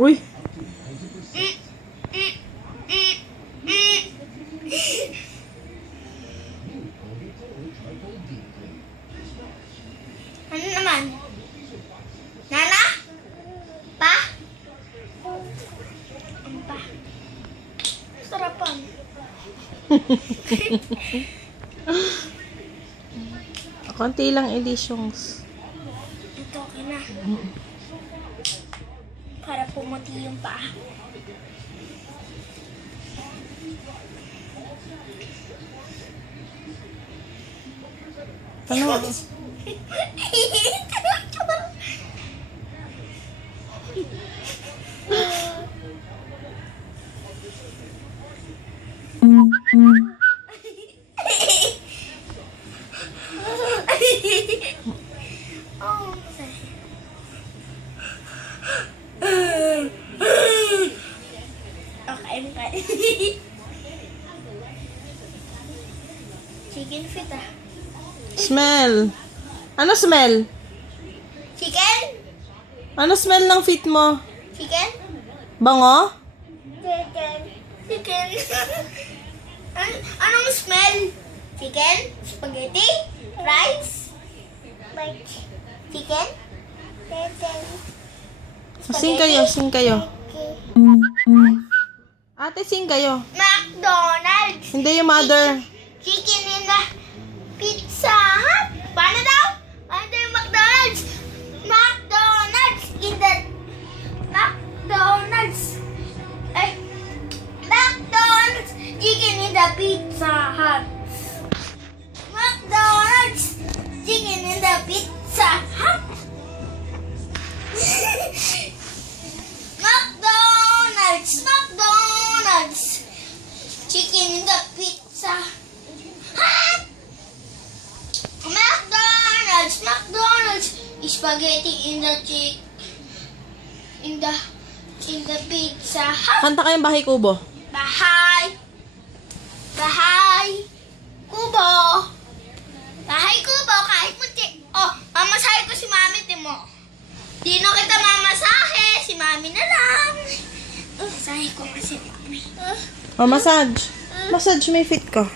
Uy! Ano naman? Nana? Pa? Ano pa? Sarapan. Konti lang editions. Ito, okay na. Para pumuti yung paa. Ano? Oh, okay. Chicken feet ah. Smell. Ano smell? Chicken? Ano smell ng feet mo? Chicken? Bango? Chicken. Anong smell? Chicken? Spaghetti? Rice? Chicken? Sing kayo, sing kayo. Ate, sing kayo. McDonald's! Hindi yung mother. Chicken in the Pizza Hut! Paano daw? Paano yung McDonald's? McDonald's in the... McDonald's! Eh, McDonald's! Chicken in the Pizza Hut! McDonald's! Chicken in the Pizza Hut! McDonald's! McDonald's! Chicken in the Pizza Hut! McDonald's! McDonald's! Spaghetti in the in the Pizza Hut! Kanta kayong Bahay Kubo. Bahay! Bahay! Kubo! Bahay kubo! Kahit munti! Oh, mamasahe ko si Mami, timo. Di na kita mamasahe. Si Mami na lang. Masahe ko kasi Mami. Oh, massage. Massage may feet ko.